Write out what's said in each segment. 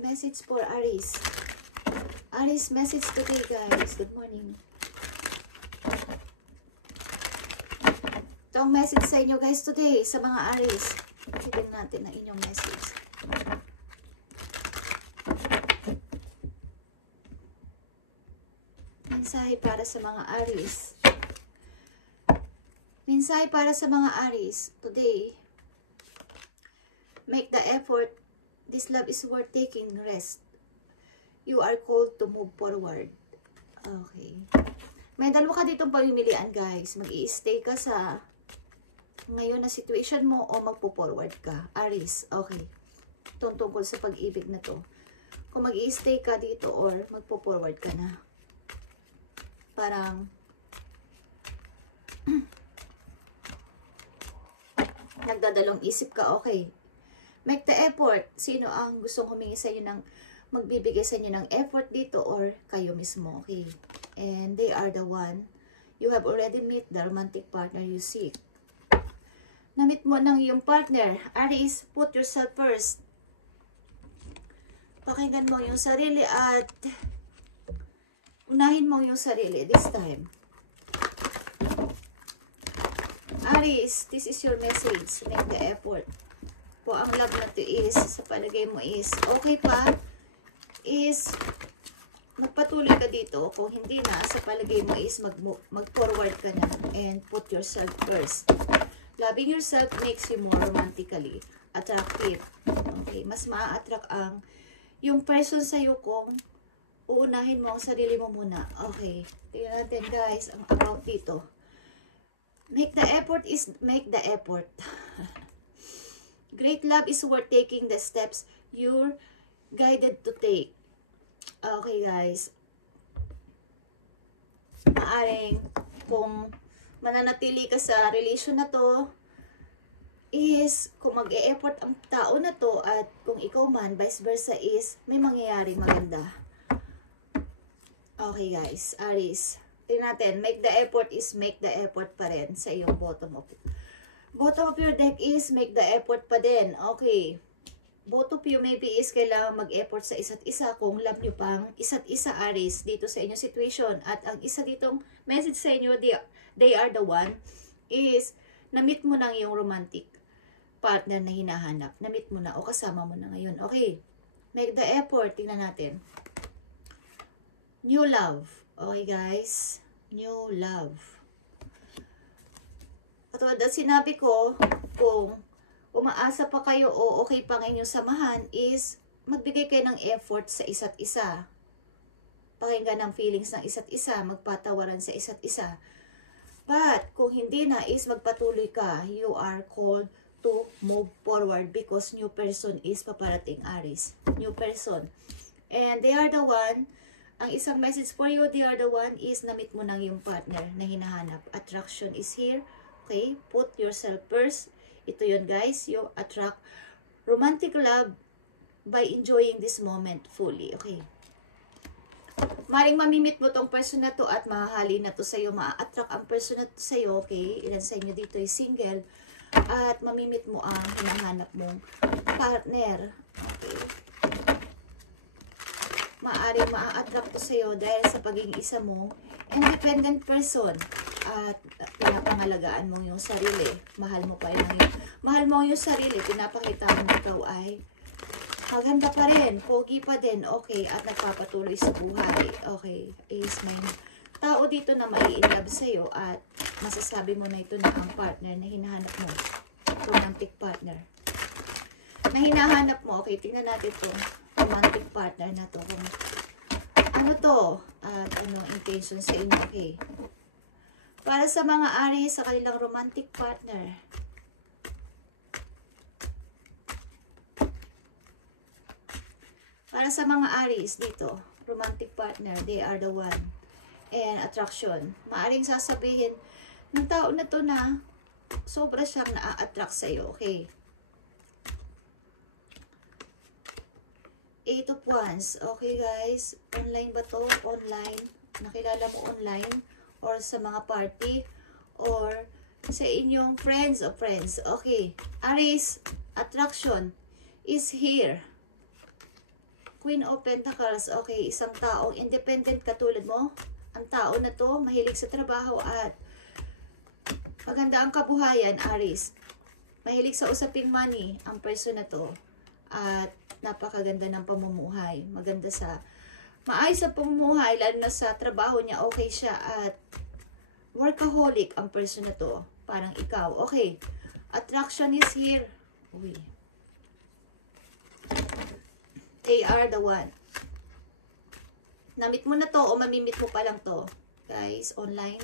Message for Aries. Aries, message today, guys. Good morning. Ito ang message sa inyo, guys, today. Sa mga Aries. Tignan natin ang inyong message. Mensahe para sa mga Aries. Mensahe para sa mga Aries today. Make the effort. This love is worth taking rest. You are called to move forward. Okay. May dalawa ka ditong pamimilian, guys. Mag-i-stay ka sa ngayon na situation mo o magpo-forward ka. Aries. Okay. Ito tungkol sa pag-ibig na to. Kung mag-i-stay ka dito or magpo-forward ka na. Parang nagdadalong isip ka. Okay. Make the effort. Sino ang gustong humingi sa inyo ng, magbibigay sa inyo ng effort dito or kayo mismo, okay? And they are the one. You have already met the romantic partner you seek. Na-meet mo ng iyong partner. Aries, put yourself first. Pakinggan mo yung sarili at unahin mo yung sarili this time. Aries, this is your message. Make the effort. Po ang love na to is, sa palagay mo is, okay pa, is, magpatuloy ka dito. Kung hindi na, sa palagay mo is, mag-forward ka na and put yourself first. Loving yourself makes you more romantically attractive. Okay, mas maa-attract ang yung person sa'yo kung uunahin mo ang sarili mo muna. Okay, tingnan natin guys, ang about dito. Make the effort is, make the effort. Great love is worth taking the steps you're guided to take. Okay, guys. Maaring kung mananatili ka sa relation na to, is kung mag-e-effort ang tao na to at kung ikaw man, vice versa is may mangyayaring maganda. Okay, guys. Aries. Tingnan natin. Make the effort is make the effort pa rin sa iyong bottom of it. Bottom of your deck is make the effort pa din. Okay. Both of you maybe is kailangan mag-effort sa isa't isa kung love nyo pang isa't isa, Aries, dito sa inyong situation. At ang isa ditong message sa inyo, they are the one, is na-meet mo na yung romantic partner na hinahanap. Na-meet mo na o kasama mo na ngayon. Okay. Make the effort. Tingnan natin. New love. Okay, guys. New love. Katulad na sinabi ko, kung umaasa pa kayo o okay pa ngayon yung samahan, is magbigay kayo ng effort sa isa't isa. Pakinggan ng feelings ng isa't isa, magpatawaran sa isa't isa. But, kung hindi na, is magpatuloy ka. You are called to move forward because new person is paparating, Aries. New person. And they are the one, ang isang message for you, they are the one is na-meet mo ng yung partner na hinahanap. Attraction is here. Okay, put yourself first. Ito yun, guys. You attract romantic love by enjoying this moment fully. Okay. Maring mamimit mo tong person na to at mahahali na to sa'yo. Ma-attract ang person na to sa'yo. Okay. Ilan sa inyo dito ay single. At mamimit mo ang hinahanap mong partner. Okay. Maaring ma-attract to sa'yo dahil sa pagiging isa mong independent person. At pinapangalagaan mo yung sarili. Mahal mo pa yun. Mahal mo yung sarili. Pinapakita mo ikaw ay maganda pa rin. Pogi pa din. Okay. At nagpapatuloy sa buhay. Okay. Is may tao dito na mai-inlove sa'yo. At masasabi mo na ito na ang partner na hinahanap mo. Romantic partner. Na hinahanap mo. Okay. Tingnan natin ito. Romantic partner na to. Ano to? At ano intention sa inyo. Okay. Para sa mga Aries sa kanilang romantic partner. Para sa mga Aries dito, romantic partner, they are the one. And attraction. Maaring sasabihin ng tao na to na sobra siyang na-attract sa'yo. Okay. 8 of Wands. Okay, guys. Online ba to? Online. Nakilala mo online. Or sa mga party, or sa inyong friends of friends. Okay. Aries, attraction is here. Queen of Pentacles. Okay, isang taong independent katulad mo. Ang tao na to, mahilig sa trabaho at maganda ang kabuhayan, Aries. Mahilig sa usaping money, ang person na to. At napakaganda ng pamumuhay. Maganda sa, maayos sa pamumuhay, lalo na sa trabaho niya, okay siya. At workaholic ang person na to. Parang ikaw. Okay, attraction is here. Uy. They are the one. Namit mo na to o mamimit mo pa lang to. Guys, online.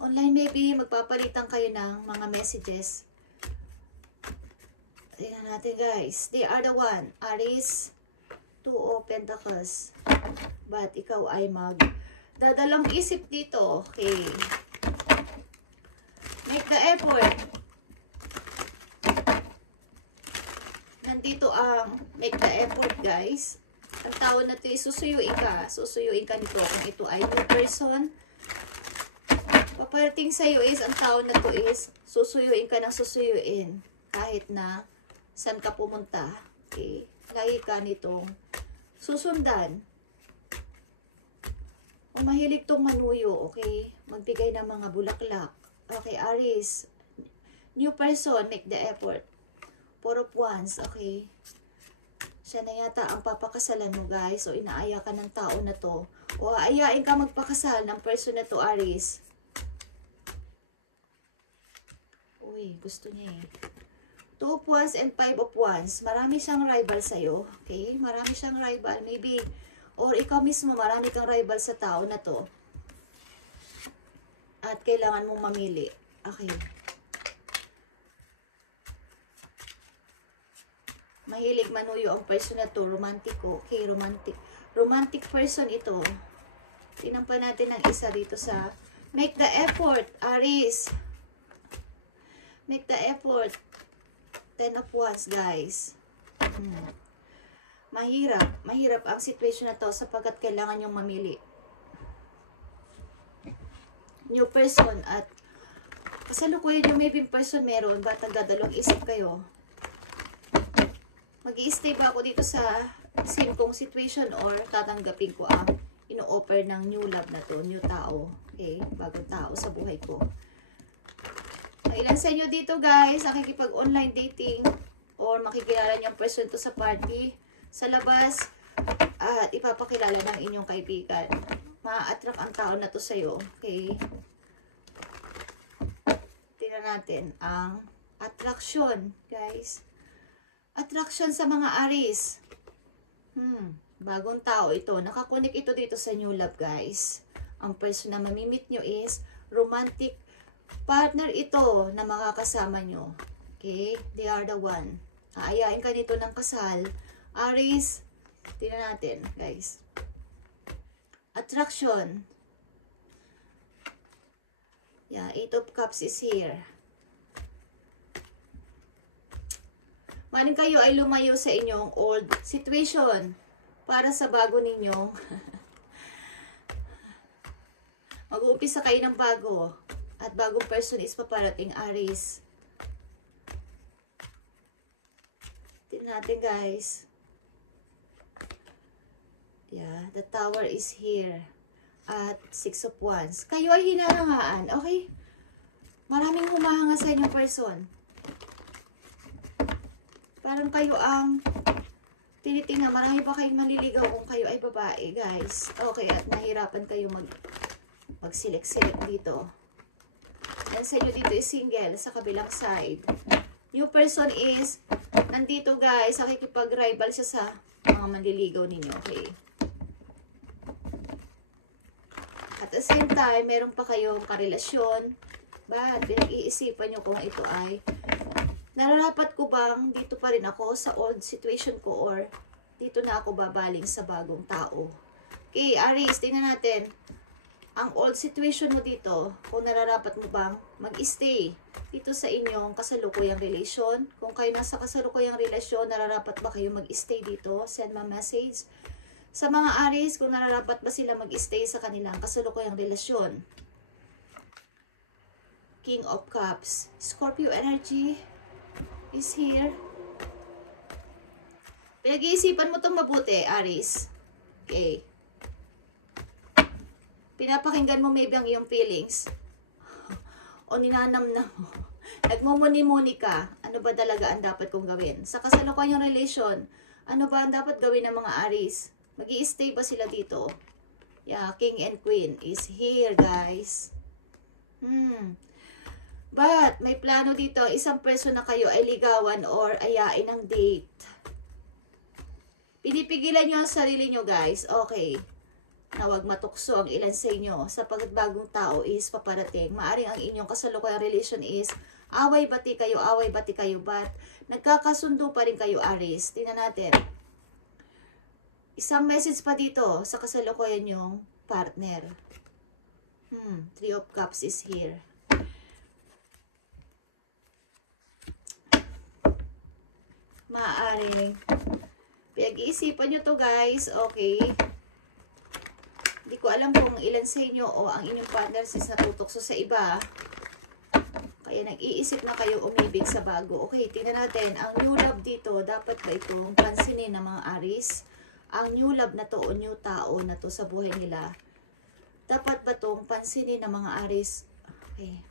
Online maybe, magpapalitan kayo ng mga messages. Tingnan natin guys. They are the one. Aries, Two of Pentacles. But ikaw ay dadalang isip dito. Okay. Make the effort. Nandito ang make the effort guys. Ang tao na ito, susuyuin ka. Susuyuin ka nito kung ito ay new person. Paparating sa'yo is, ang tao na ito is, susuyuin ka ng susuyuin. Kahit na, saan ka pumunta. Okay? Lagi ka nitong susundan. Kung mahilig tong manuyo, okay? Magbigay ng mga bulaklak. Okay, Aries. New person, make the effort. Four of Wands, okay? Siya na yata ang papakasalan mo, guys. So, inaaya ka ng tao na to. O, aayain ka magpakasal ng person na to, Aries. Uy, gusto niya eh. Two of Wands and Five of Wands. Marami siyang rival sa'yo. Okay? Marami siyang rival. Maybe, or ikaw mismo, marami kang rival sa tao na to. At kailangan mong mamili. Okay. Mahilig manuyo ang person na to. Romantiko. Okay, romantic. Romantic person ito. Tingnan pa natin ang isa dito sa make the effort, Aries. Make the effort. Ten of Wands, guys. Mahirap. Mahirap ang situation na to sapagkat kailangan yung mamili. New person at kasalukuyan yung maybe person meron. Ba't nagdadalawang isip kayo? Mag-i-stay ba ako dito sa same kong situation or tatanggapin ko ang ino-offer ng new love na to, new tao. Okay? Bagong tao sa buhay ko. Ang ilan sa inyo dito guys, nakikipag-online dating or makikilala niyong person to sa party, sa labas, at ipapakilala ng inyong kaibigan. Ma-attract ang tao na to sa'yo. Okay? Tingnan natin ang attraction, guys. Attraction sa mga Aries. Bagong tao ito. Nakakunik ito dito sa new love, guys. Ang person na mamimit nyo is romantic partner ito na makakasama nyo. Okay? They are the one. Aayain ka nito ng kasal. Aries, tingnan natin, guys. Attraction. Yeah, Eight of Cups is here. Maring kayo ay lumayo sa inyong old situation para sa bago ninyo. Mag-uumpisa kayo ng bago at bagong person is paparating, Aries. Tingnan natin, guys. Yeah, the Tower is here at Six of Wands. Kayo ay hinahangaan, okay? Maraming humahanga sa inyong person. Parang kayo ang tinitingnan. Marami pa kayong maliligaw kung kayo ay babae, guys. Okay, at nahirapan kayo mag-select dito. And sa inyo dito is single sa kabilang side. New person is nandito, guys. Nakikipag-rival siya sa mga manliligaw ninyo. Okay. At the same time, meron pa kayong karelasyon. But pinag-iisipan nyo kung ito ay nararapat ko bang dito pa rin ako sa old situation ko or dito na ako babaling sa bagong tao. Okay, Aries, tingnan natin. Ang old situation mo dito, kung nararapat mo bang mag-stay dito sa inyong kasalukuyang relasyon. Kung kayo nasa kasalukuyang relasyon, nararapat ba kayo mag-stay dito? Send my message. Sa mga Aries, kung nararapat ba sila mag-stay sa kanilang kasalukuyang relasyon. King of Cups. Scorpio energy is here. Pinag-iisipan mo itong mabuti, Aries. Okay. Pinapakinggan mo maybe ang iyong feelings. O ninanamnam mo. Nagmumuni-muni ka. Ano ba talaga ang dapat kong gawin? Sa kasalukuyang relasyon, ano ba ang dapat gawin ng mga Aries? Mag-i-stay ba sila dito? Yeah, King and Queen is here, guys. But, may plano dito. Isang person na kayo ay ligawan or ayain ng date. Pinipigilan nyo ang sarili nyo, guys. Okay. Na huwag matukso ang ilan sa inyo sapagkat bagong tao is paparating. Maaring ang inyong kasalukuyang relation is away bati kayo, but nagkakasundo pa rin kayo, Aries. Tingnan natin. Isang message pa dito sa kasalukuyan yung partner. Three of Cups is here. Maaring pinag-iisipan nyo to, guys. Okay. Hindi ko alam kung ilan sa inyo o ang inyong partner is natutokso sa iba. Kaya nag-iisip na kayo umibig sa bago. Okay, tingnan natin. Ang new love dito, dapat ba itong pansinin ng mga Aries? Ang new love na to o new tao na to sa buhay nila, dapat ba itong pansinin ng mga Aries? Okay.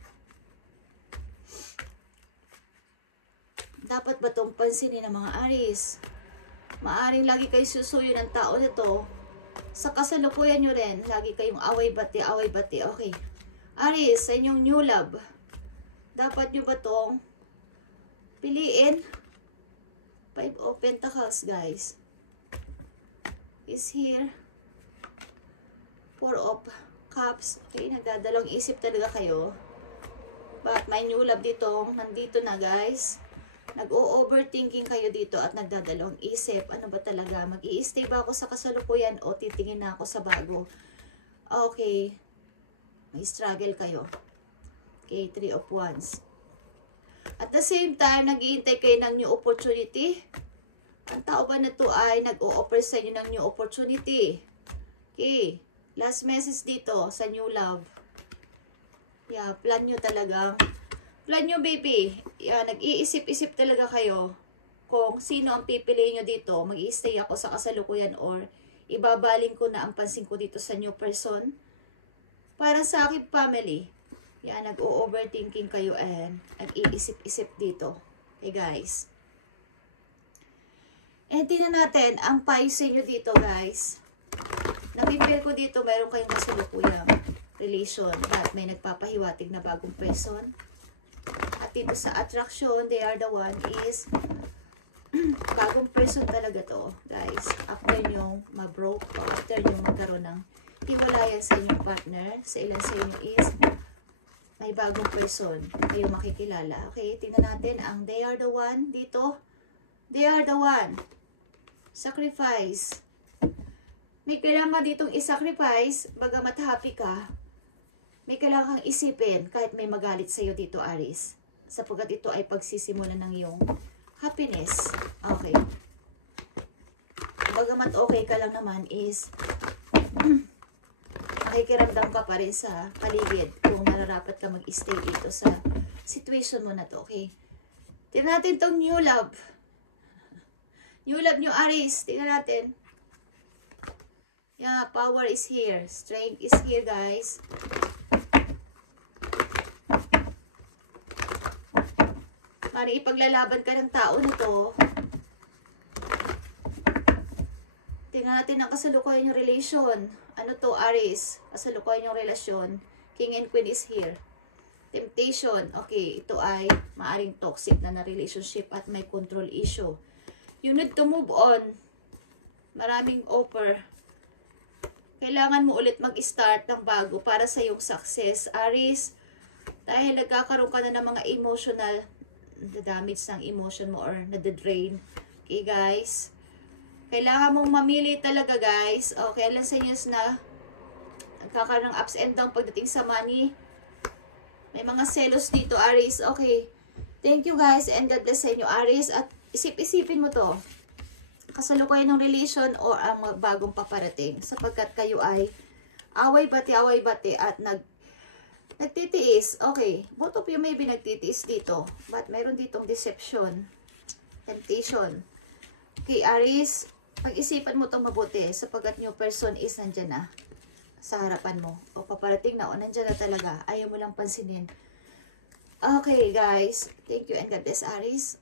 Dapat ba itong pansinin ng mga Aries? Maaring lagi kayo susuyo ng tao na to. Sa kasalukuyan nyo rin, lagi kayong away-bati, away-bati. Okay. Aries, sa inyong new love, dapat nyo ba itong piliin? Five of Pentacles, guys. Is here. Four of Cups. Okay, nagdadalawang isip talaga kayo. But may new love dito. Nandito na, guys. Nag-o-overthinking kayo dito at nagdadalawang isip. Ano ba talaga? Mag-i-stay ba ako sa kasalukuyan o titingin na ako sa bago? Okay. May struggle kayo. Okay, Three of Wands. At the same time, nag-iintay kayo ng new opportunity. Ang tao ba na to ay nag-o-offer sa inyo ng new opportunity? Okay. Last message dito sa new love. Yeah, plan nyo talagang. Plan nyo, baby. Yeah, nag-iisip-isip talaga kayo kung sino ang pipiliin nyo dito. Mag-i-stay ako sa kasalukuyan or ibabaling ko na ang pansin ko dito sa new person. Para sa aking family. Yeah, nag-o-overthinking kayo and nag-iisip-isip dito. Okay, guys. And tingnan natin ang payo sa inyo dito, guys. Napipil ko dito, meron kayong kasalukuyang relation at may nagpapahiwatig na bagong person. At dito sa attraction, they are the one is bagong person talaga to, guys. After nyo ma-broke o after nyo magkaroon ng hiwalayan sa inyong partner, sa ilan sa inyo is may bagong person kayo makikilala. Okay, tingnan natin ang they are the one dito. They are the one. Sacrifice. May kailangan ditong i-sacrifice, bagamat happy ka, may kailangan kang isipin kahit may magalit sa'yo dito, Aries. Sapagkat ito ay pagsisimulan ng iyong happiness. Okay. Bagamat okay ka lang naman is, makikiramdam ka pa rin sa paligid kung nararapat ka mag-stay dito sa situation mo na to, okay? Tingnan natin tong new love. New love nyo, Aries. Tingnan natin. Yeah, power is here. Strength is here, guys. Mari ipaglalaban ka ng tao na to. Tingnan natin ang kasalukuyan yung relation. Ano to, Aries? Kasalukuyan yung relasyon. King and Queen is here. Temptation. Okay, ito ay maaring toxic na relationship at may control issue. You need to move on. Maraming offer. Kailangan mo ulit mag-start ng bago para sa iyong success, Aries. Dahil nagkakaroon ka na ng mga emotional damage ng emotion mo or nade-drain. Okay, guys? Kailangan mong mamili talaga, guys. Okay, alam sa inyo na nagkakaroon ng ups and down pagdating sa money. May mga selos dito, Aries. Okay. Thank you, guys, and God bless sa inyo, Aries. At isip-isipin mo to. Kasalukuyan ng relation o ang bagong paparating. Sapagkat kayo ay away-bati at nagtitiis. Okay. Both of you may be nagtitiis dito. But mayroon ditong deception. Temptation. Okay, Aries, pag-isipan mo itong mabuti sapagkat new person is nandyan na sa harapan mo. O paparating na o nandyan na talaga. Ayaw mo lang pansinin. Okay, guys. Thank you and God bless, Aries.